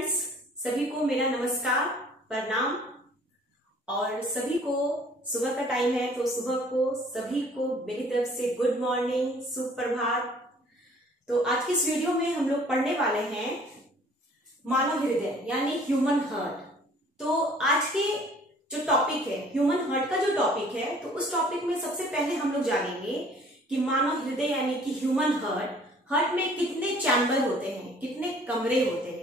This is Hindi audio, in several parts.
फ्रेंड्स, सभी को मेरा नमस्कार, प्रणाम। और सभी को सुबह का टाइम है तो सुबह को सभी को मेरी तरफ से गुड मॉर्निंग, सुप्रभात। तो आज की इस वीडियो में हम लोग पढ़ने वाले हैं मानव हृदय यानी ह्यूमन हार्ट। तो आज के जो टॉपिक है ह्यूमन हार्ट का जो टॉपिक है, तो उस टॉपिक में सबसे पहले हम लोग जानेंगे कि मानव हृदय यानी कि ह्यूमन हार्ट में कितने चैम्बर होते हैं, कितने कमरे होते हैं।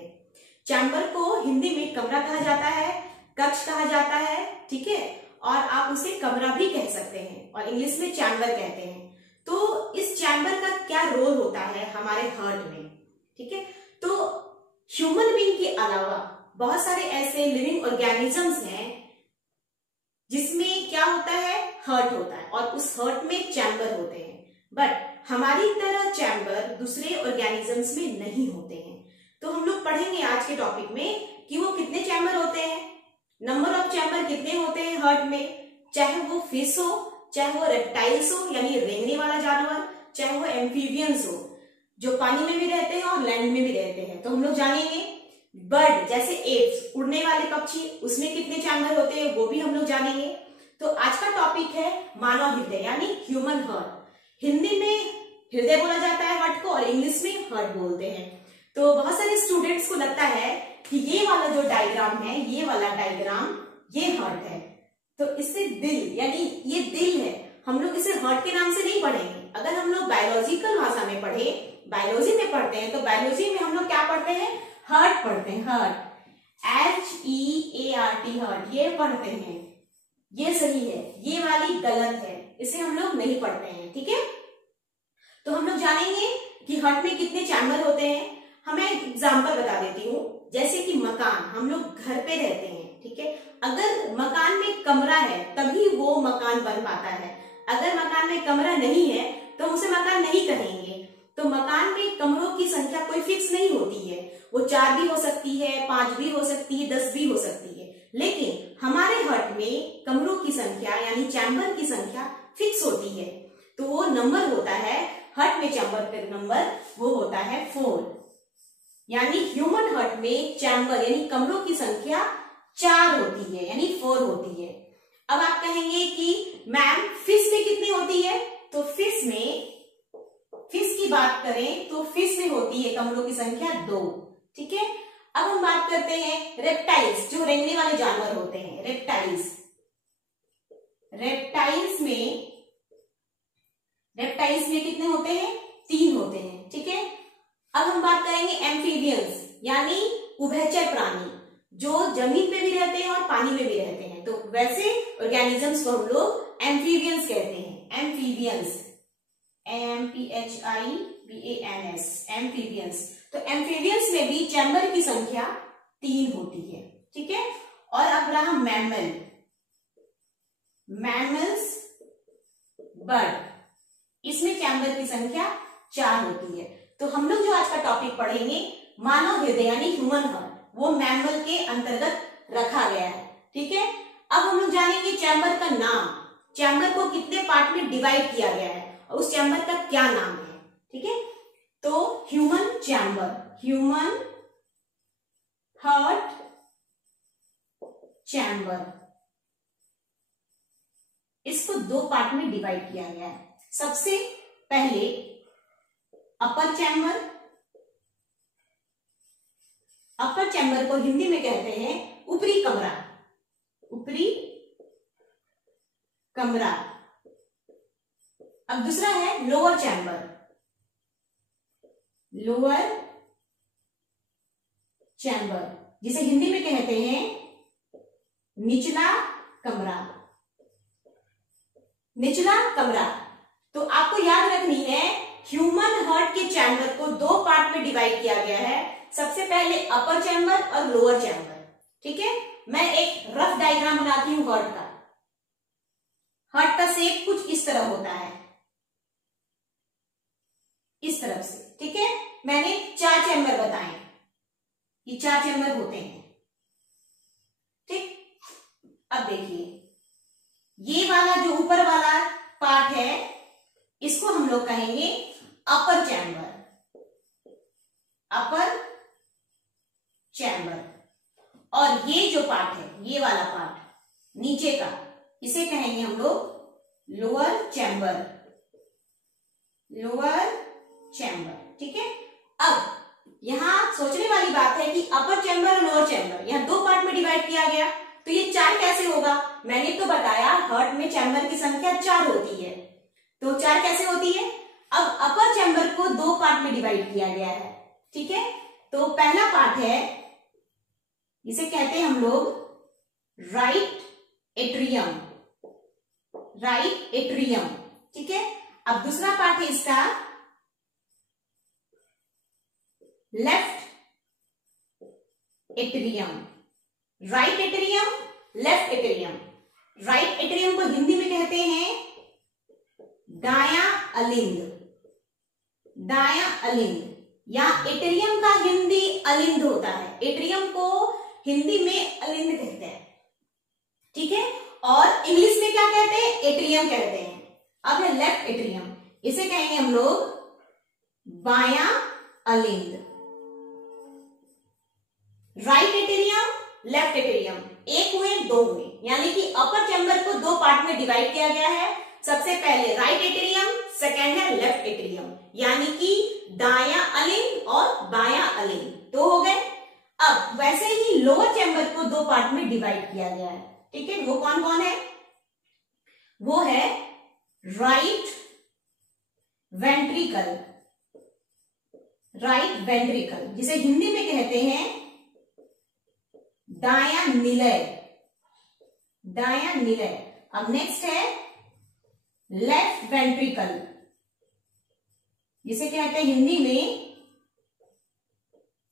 चैम्बर को हिंदी में कमरा कहा जाता है, कक्ष कहा जाता है, ठीक है, और आप उसे कमरा भी कह सकते हैं और इंग्लिश में चैम्बर कहते हैं। तो इस चैम्बर का क्या रोल होता है हमारे हार्ट में, ठीक है। तो ह्यूमन बीइंग के अलावा बहुत सारे ऐसे लिविंग ऑर्गेनिजम्स हैं जिसमें क्या होता है, हार्ट होता है और उस हार्ट में चैम्बर होते हैं। बट हमारी तरह चैम्बर दूसरे ऑर्गेनिजम्स में नहीं होते हैं। तो हम लोग पढ़ेंगे आज के टॉपिक में कि वो कितने चैम्बर होते हैं, नंबर ऑफ चैम्बर कितने होते हैं हार्ट में, चाहे वो फिश हो, चाहे वो रेप्टाइल्स हो यानी रेंगने वाला जानवर, चाहे वो एम्फीबियंस हो जो पानी में भी रहते हैं और लैंड में भी रहते हैं। तो हम लोग जानेंगे बर्ड जैसे एप्स, उड़ने वाले पक्षी, उसमें कितने चैम्बर होते हैं वो भी हम लोग जानेंगे। तो आज का टॉपिक है मानव हृदय यानी ह्यूमन हार्ट। हिंदी में हृदय बोला जाता है हार्ट को और इंग्लिश में हार्ट बोलते हैं। तो बहुत सारे स्टूडेंट्स को लगता है कि ये वाला जो डायग्राम है, ये वाला डायग्राम ये हार्ट है, तो इससे दिल यानी ये दिल है, हम लोग इसे हार्ट के नाम से नहीं पढ़ेंगे। अगर हम लोग बायोलॉजिकल भाषा में पढ़े, बायोलॉजी में पढ़ते हैं, तो बायोलॉजी में हम लोग क्या पढ़ते हैं, हार्ट पढ़ते हैं, हार्ट HEART हार्ट, ये पढ़ते हैं, ये सही है, ये वाली गलत है, इसे हम लोग नहीं पढ़ते हैं, ठीक है। तो हम लोग जानेंगे कि हार्ट में कितने चैम्बर होते हैं। हमें एग्जाम्पल बता देती हूँ, जैसे कि मकान, हम लोग घर पे रहते हैं, ठीक है। अगर मकान में कमरा है तभी वो मकान बन पाता है, अगर मकान में कमरा नहीं है तो उसे मकान नहीं कहेंगे। तो मकान में कमरों की संख्या कोई फिक्स नहीं होती है, वो 4 भी हो सकती है, 5 भी हो सकती है, 10 भी हो सकती है। लेकिन हमारे हार्ट में कमरों की संख्या यानी चैम्बर की संख्या फिक्स होती है। तो वो नंबर होता है हार्ट में, चैम्बर का नंबर वो होता है 4, यानी ह्यूमन हार्ट में चैम्बर यानी कमरों की संख्या 4 होती है यानी 4 होती है। अब आप कहेंगे कि मैम फिश में कितनी होती है, तो फिश की बात करें तो फिश में होती है कमरों की संख्या 2, ठीक है। अब हम बात करते हैं रेप्टाइल्स, जो रेंगने वाले जानवर होते हैं, रेप्टाइल्स में कितने होते हैं, 3 होते हैं, ठीक है। अब हम बात करेंगे एम्फीबियंस यानी उभयचर प्राणी, जो जमीन पे भी रहते हैं और पानी में भी रहते हैं। तो वैसे ऑर्गेनिजम्स को हम लोग एम्फीबियंस कहते हैं, एम्फीबियंस, AMPHIBANS, एम्फीबियंस। तो एम्फीबियंस में भी चैम्बर की संख्या 3 होती है, ठीक है। और अब रहा मैमल्स, बर्ड, इसमें चैम्बर की संख्या 4 होती है। तो हम लोग जो आज का टॉपिक पढ़ेंगे मानव हृदय यानी ह्यूमन हार्ट, वो मैमल के अंतर्गत रखा गया है, ठीक है। अब हम लोग जानेंगे चैम्बर का नाम, चैम्बर को कितने पार्ट में डिवाइड किया गया है और उस चैम्बर का क्या नाम है, ठीक है। तो human chamber, human heart chamber, इसको 2 पार्ट में डिवाइड किया गया है। सबसे पहले अपर चैम्बर, अपर चैम्बर को हिंदी में कहते हैं ऊपरी कमरा, ऊपरी कमरा। अब दूसरा है लोअर चैम्बर, लोअर चैम्बर, जिसे हिंदी में कहते हैं निचला कमरा, निचला कमरा। तो आपको याद रखनी है ह्यूमन हार्ट के चैम्बर को 2 पार्ट में डिवाइड किया गया है, सबसे पहले अपर चैम्बर और लोअर चैम्बर, ठीक है। मैं एक रफ डायग्राम बनाती हूं हार्ट का। हार्ट का शेप कुछ इस तरह होता है, इस तरफ से, ठीक है। मैंने 4 चैम्बर बताए, ये 4 चैम्बर होते हैं, ठीक। अब देखिए ये वाला जो ऊपर वाला पार्ट है इसको हम लोग कहेंगे अपर चैम्बर, अपर चैम्बर। और ये जो पार्ट है, ये वाला पार्ट नीचे का, इसे कहेंगे हम लोग लोअर चैम्बर, लोअर चैम्बर। ठीक है। अब यहां सोचने वाली बात है कि अपर चैम्बर और लोअर चैम्बर यहां दो पार्ट में डिवाइड किया गया, तो ये 4 कैसे होगा? मैंने तो बताया हार्ट में चैम्बर की संख्या 4 होती है, तो 4 कैसे होती है? अब अपर चैम्बर को 2 पार्ट में डिवाइड किया गया है। ठीक है। तो पहला पार्ट है, इसे कहते हैं हम लोग राइट एट्रियम, राइट एट्रियम। ठीक है। अब दूसरा पार्ट है इसका left atrium, right atrium, left atrium. Right atrium को हिंदी में कहते हैं दाया अलिंद, दाया अलिंद, या एट्रियम का हिंदी अलिंद होता है। एट्रियम को हिंदी में अलिंद कहते हैं। ठीक है। और इंग्लिश में क्या कहते हैं? एट्रियम कहते हैं। अब है लेफ्ट एट्रियम, इसे कहेंगे हम लोग बाया अलिंद। राइट एट्रियम, लेफ्ट एट्रियम, एक हुए दो हुए, यानी कि अपर चैम्बर को 2 पार्ट में डिवाइड किया गया है। सबसे पहले राइट एट्रियम, सेकेंड है लेफ्ट एट्रियम, यानी कि दाया अलिंद और बाया अलिंद, 2 हो गए। अब वैसे ही लोअर चैम्बर को 2 पार्ट में डिवाइड किया गया है। ठीक है। वो कौन कौन है? वो है राइट वेंट्रिकल, राइट वेंट्रिकल, जिसे हिंदी में कहते हैं दाया निलय, दाया निलय। अब नेक्स्ट है लेफ्ट वेंट्रिकल, जिसे कहते हैं हिंदी में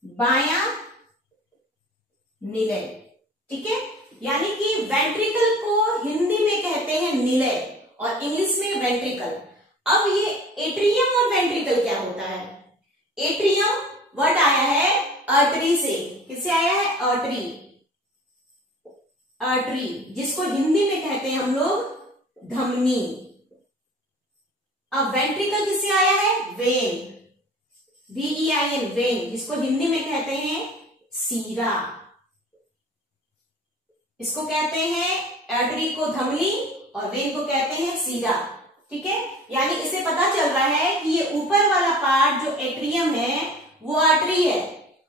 बाया निलय। ठीक है। यानी कि वेंट्रिकल को हिंदी में कहते हैं निलय और इंग्लिश में वेंट्रिकल। अब ये एट्रियम और वेंट्रिकल क्या होता है? एट्रियम वर्ड आया है आर्टरी से, किससे आया है? आर्टरी, आर्टरी, जिसको हिंदी में कहते हैं हम लोग धमनी। अब वेंट्रिकल किससे आया है? वेन, VEIN, वेन, जिसको हिंदी में कहते हैं सीरा। इसको कहते हैं आर्टरी को धमनी और वेन को कहते हैं सीरा। ठीक है। यानी इससे पता चल रहा है कि ये ऊपर वाला पार्ट जो एट्रियम है वो आर्टरी है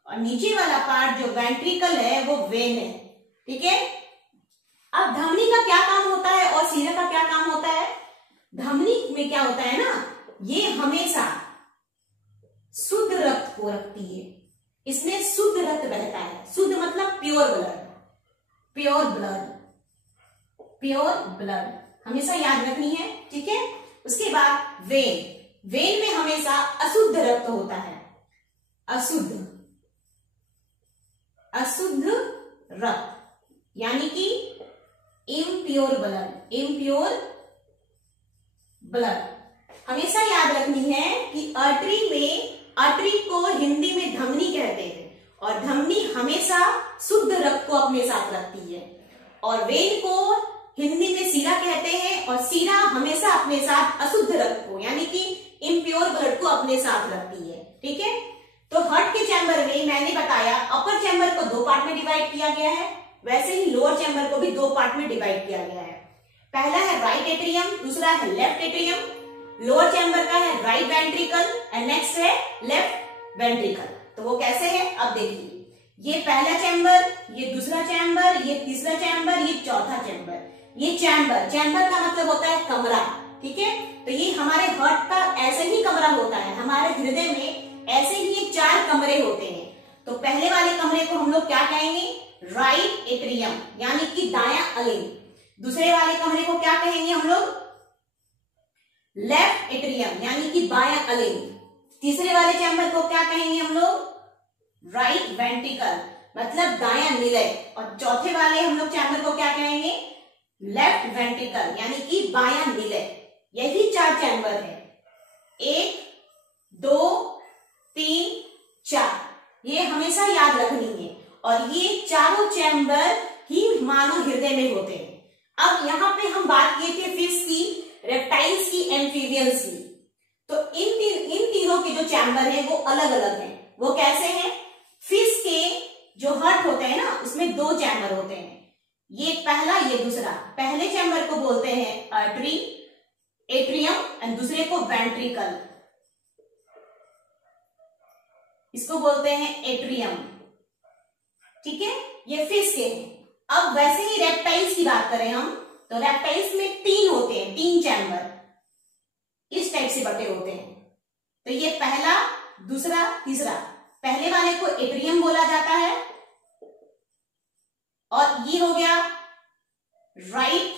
और नीचे वाला पार्ट जो वेंट्रिकल है वो वेन है। ठीक है। अब धमनी का क्या काम होता है और सीरा का क्या काम होता है? धमनी में क्या होता है ना, ये हमेशा शुद्ध रक्त को रखती है, इसमें शुद्ध रक्त बहता है। शुद्ध मतलब pure blood, pure blood, pure blood हमेशा याद रखनी है। ठीक है। उसके बाद वेन, वेन में हमेशा अशुद्ध रक्त होता है, अशुद्ध, अशुद्ध रक्त, यानी कि इम्प्योर ब्लड, इम्प्योर ब्लड। हमेशा याद रखनी है कि आर्टरी में, आर्टरी को हिंदी में धमनी कहते हैं और धमनी हमेशा शुद्ध रक्त को अपने साथ रखती है, और वेन को हिंदी में सीरा कहते हैं और सीरा हमेशा अपने साथ अशुद्ध रक्त को, यानी कि इम्प्योर ब्लड को अपने साथ रखती है। ठीक है। तो हार्ट के चैम्बर में मैंने बताया अपर चैम्बर को 2 पार्ट में डिवाइड किया गया है, वैसे ही लोअर चैम्बर को भी 2 पार्ट में डिवाइड किया गया है। पहला है राइट एट्रियम, दूसरा है लेफ्ट एट्रियम। लोअर चैम्बर का है राइट वेंट्रिकल एंड नेक्स्ट है लेफ्ट वेंट्रिकल। तो वो कैसे है? अब देखिए, ये पहला चैम्बर, ये दूसरा चैम्बर, ये तीसरा चैम्बर, ये चौथा चैम्बर। ये चैम्बर, चैम्बर का मतलब होता है कमरा। ठीक है। तो ये हमारे हार्ट का ऐसे ही कमरा होता है, हमारे हृदय में ऐसे ही 4 कमरे होते हैं। तो पहले वाले कमरे को हम लोग क्या कहेंगे? राइट एट्रियम, यानी कि दाया अलिंद। दूसरे वाले कमरे को क्या कहेंगे हम लोग? लेफ्ट एट्रियम, यानी कि बाया अलिंद। तीसरे वाले चैम्बर को क्या कहेंगे हम लोग? राइट वेंट्रिकल, मतलब दाया निलय। और चौथे वाले हम लोग चैम्बर को क्या कहेंगे? लेफ्ट वेंट्रिकल, यानी कि बाया निलय। यही 4 चैम्बर है, 1 2 3 4, ये हमेशा याद रखनी है। और ये चारों चैम्बर ही मानव हृदय में होते हैं। अब यहाँ पे हम बात किए थे फिश की, रेप्टाइल्स की, एम्फीबियंस की। तो इन तीनों के जो चैम्बर हैं वो अलग अलग हैं। वो कैसे हैं? फिश के जो हार्ट होते हैं ना उसमें दो चैम्बर होते हैं, ये पहला ये दूसरा। पहले चैम्बर को बोलते हैं आर्टरी एट्रियम एंड दूसरे को वेंट्रिकल, इसको बोलते हैं एट्रियम। ठीक है, ये फिश के हैं। अब वैसे ही रेप्टाइल्स की बात करें हम तो रेप्टाइल्स में तीन होते हैं, तीन चैम्बर इस टाइप से बटे होते हैं। तो ये पहला दूसरा तीसरा, पहले वाले को एट्रियम बोला जाता है और ये हो गया राइट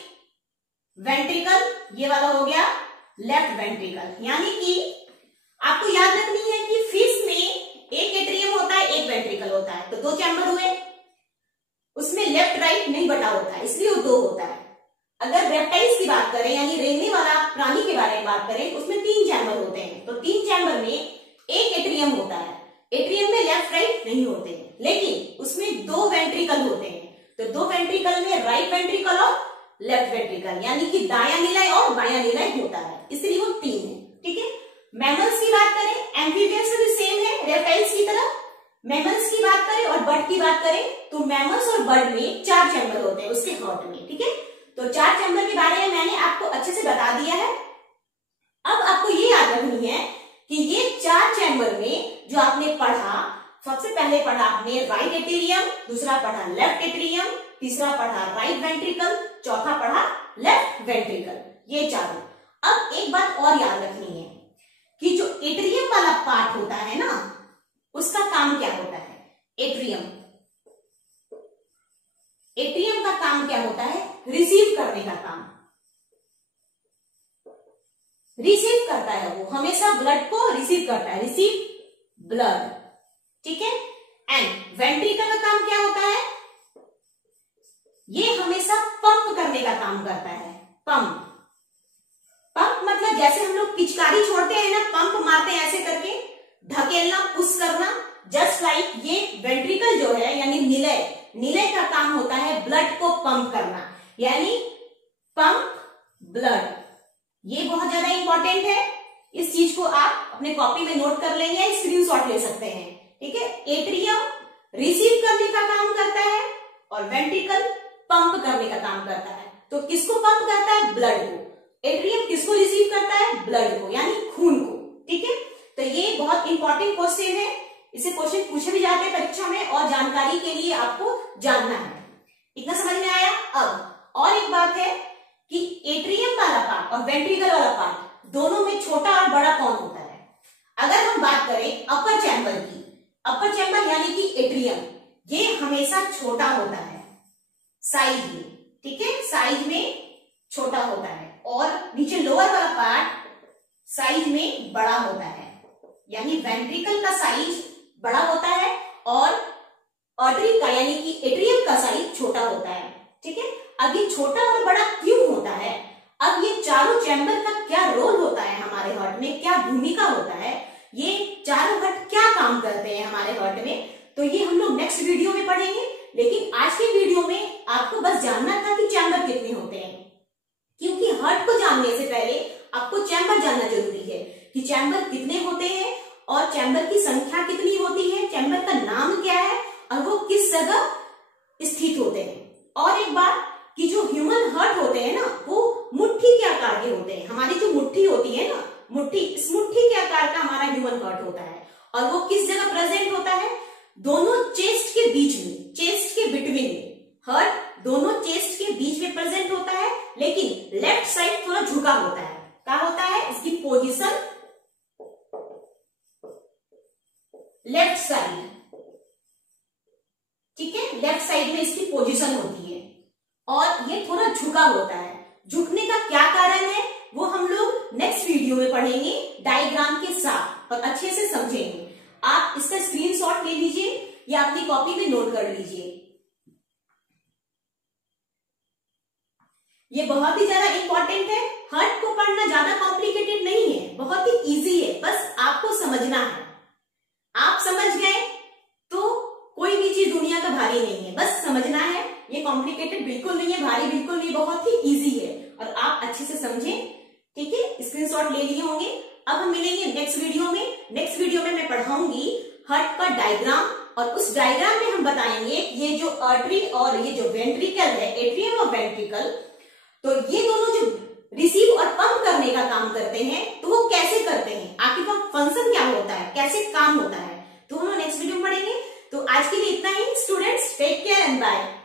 वेंट्रिकल, ये वाला हो गया लेफ्ट वेंट्रिकल। यानी कि आपको याद रखनी है कि फिश में एक एट्रियम होता है एक वेंट्रिकल होता है, तो दो चैम्बर हुए, उसमें लेफ्ट राइट नहीं बटा होता है इसलिए वो दो होता है। अगर रेप्टाइल्स की बात करें यानी रेंगने वाला प्राणी के बारे में बात करें उसमें तीन चैम्बर होते हैं, तो तीन चैम्बर में एक एट्रियम होता है, एट्रियम में लेफ्ट राइट नहीं होते हैं, लेकिन उसमें दो वेंट्रिकल होते हैं। तो दो वेंट्रिकल में राइट वेंट्रिकल और लेफ्ट वेंट्रिकल यानी कि दायां निलय और बायां निलय होता है, इसलिए वो तीन है। ठीक है, मैमल्स की बात करें एम्फीबियंस में भी सेम है रेप्टाइल्स की तरह। मैमल्स की बात करें और बर्ड की बात करें तो मैमल्स और बर्ड में चार चैम्बर होते हैं उसके हार्ट में। ठीक है, तो चार चैम्बर के बारे में मैंने आपको अच्छे से बता दिया है। अब आपको ये याद रखनी है कि ये चार चैम्बर में जो आपने पढ़ा, सबसे पहले पढ़ा आपने राइट एट्रियम, दूसरा पढ़ा लेफ्ट एट्रियम, तीसरा पढ़ा राइट वेंट्रिकल, चौथा पढ़ा लेफ्ट वेंट्रिकल, ये चारों। अब एक बात और याद रखनी है कि जो एट्रियम वाला पार्ट होता है ना उसका काम क्या होता है। एट्रियम का काम क्या होता है, रिसीव करने का काम, रिसीव करता है, वो हमेशा ब्लड को रिसीव करता है, रिसीव ब्लड। ठीक है, एंड वेंट्रिकल का काम क्या होता है, ये हमेशा पंप करने का काम करता है। पंप मतलब जैसे हम लोग पिचकारी छोड़ते हैं ना, पंप मारते हैं ऐसे करके, ढकेलना पुश करना, जस्ट लाइक ये वेंट्रिकल जो है यानी निलय का काम होता है ब्लड को पंप करना, यानी पंप ब्लड। ये बहुत ज्यादा इंपॉर्टेंट है, इस चीज को आप अपने कॉपी में नोट कर लेंगे या स्क्रीनशॉट ले सकते हैं। ठीक है, एट्रियम रिसीव करने का काम करता है और वेंट्रिकल पंप करने का काम करता है। तो किसको पंप करता है, ब्लड को। एट्रियम किसको रिसीव करता है, ब्लड को यानी खून को। ठीक है, तो ये बहुत इंपॉर्टेंट क्वेश्चन है, इसे क्वेश्चन पूछे भी जाते हैं परीक्षा में और जानकारी के लिए आपको जानना है। इतना समझ में आया। अब और एक बात है कि एट्रियम वाला पार्ट और वेंट्रिकल वाला पार्ट दोनों में छोटा और बड़ा कौन होता है। अगर हम बात करें अपर चैम्बर की, अपर चैम्बर यानी कि एट्रियम, ये हमेशा छोटा होता है साइज में। ठीक है, साइज में छोटा होता है और नीचे लोअर वाला पार्ट साइज में बड़ा होता है, यानी वेंट्रिकल का साइज बड़ा होता है और आर्टरी का यानी कि एट्रियम का साइज छोटा होता है। ठीक है, अब ये छोटा और बड़ा क्यों होता है, अब ये चारों चैम्बर का क्या रोल होता है हमारे हार्ट में, क्या भूमिका होता है, ये चारों घटक क्या काम करते हैं हमारे हार्ट में, तो ये हम लोग नेक्स्ट वीडियो में पढ़ेंगे। लेकिन आज के वीडियो में आपको बस जानना था कि चैम्बर कितने होते हैं, क्योंकि हार्ट को जानने से पहले आपको चैम्बर जानना जरूरी है कि चैम्बर कितने होते हैं और चैम्बर की संख्या कितनी होती है, चैम्बर का नाम क्या है और वो किस जगह स्थित होते हैं। और एक बात कि जो ह्यूमन हार्ट होते हैं ना वो मुट्ठी के आकार के होते हैं। हमारी जो मुट्ठी होती है ना, मुट्ठी, इस मुट्ठी के आकार का हमारा ह्यूमन हार्ट होता है और वो किस जगह प्रेजेंट होता है, दोनों चेस्ट के बीच में, चेस्ट के बिटवीन में। हार्ट दोनों चेस्ट के बीच में प्रेजेंट होता है, लेकिन लेफ्ट साइड थोड़ा झुका होता है। क्या होता है, इसकी पोजीशन लेफ्ट साइड। ठीक है, लेफ्ट साइड में इसकी पोजीशन होती है और ये थोड़ा झुका होता है। झुकने का क्या कारण है वो हम लोग नेक्स्ट वीडियो में पढ़ेंगे डायग्राम के साथ और अच्छे से समझेंगे। आप इसका स्क्रीनशॉट ले लीजिए या अपनी कॉपी में नोट कर लीजिए। ये बहुत ही ज्यादा इंपॉर्टेंट है। हार्ट को पढ़ना ज्यादा कॉम्प्लिकेटेड नहीं है, बहुत ही इजी है, बस आपको समझना है। आप समझ गए तो कोई भी चीज दुनिया का भारी नहीं है, बस समझना है। ये कॉम्प्लिकेटेड बिल्कुल नहीं है, भारी बिल्कुल नहीं, बहुत ही इजी है और आप अच्छे से समझें। ठीक है, स्क्रीनशॉट ले लिए होंगे। अब हम मिलेंगे नेक्स्ट वीडियो में। नेक्स्ट वीडियो में मैं पढ़ाऊंगी हार्ट का डायग्राम और उस डायग्राम में हम बताएंगे ये जो आर्टरी और ये जो वेंट्रिकल है, एट्रियम और वेंट्रिकल, तो ये दोनों जो रिसीव और पंप करने का काम करते हैं, तो वो कैसे करते हैं, आखिर वो फंक्शन क्या होता है, कैसे काम होता है, तो हम नेक्स्ट वीडियो में पढ़ेंगे। तो आज के लिए इतना ही students, take care and bye.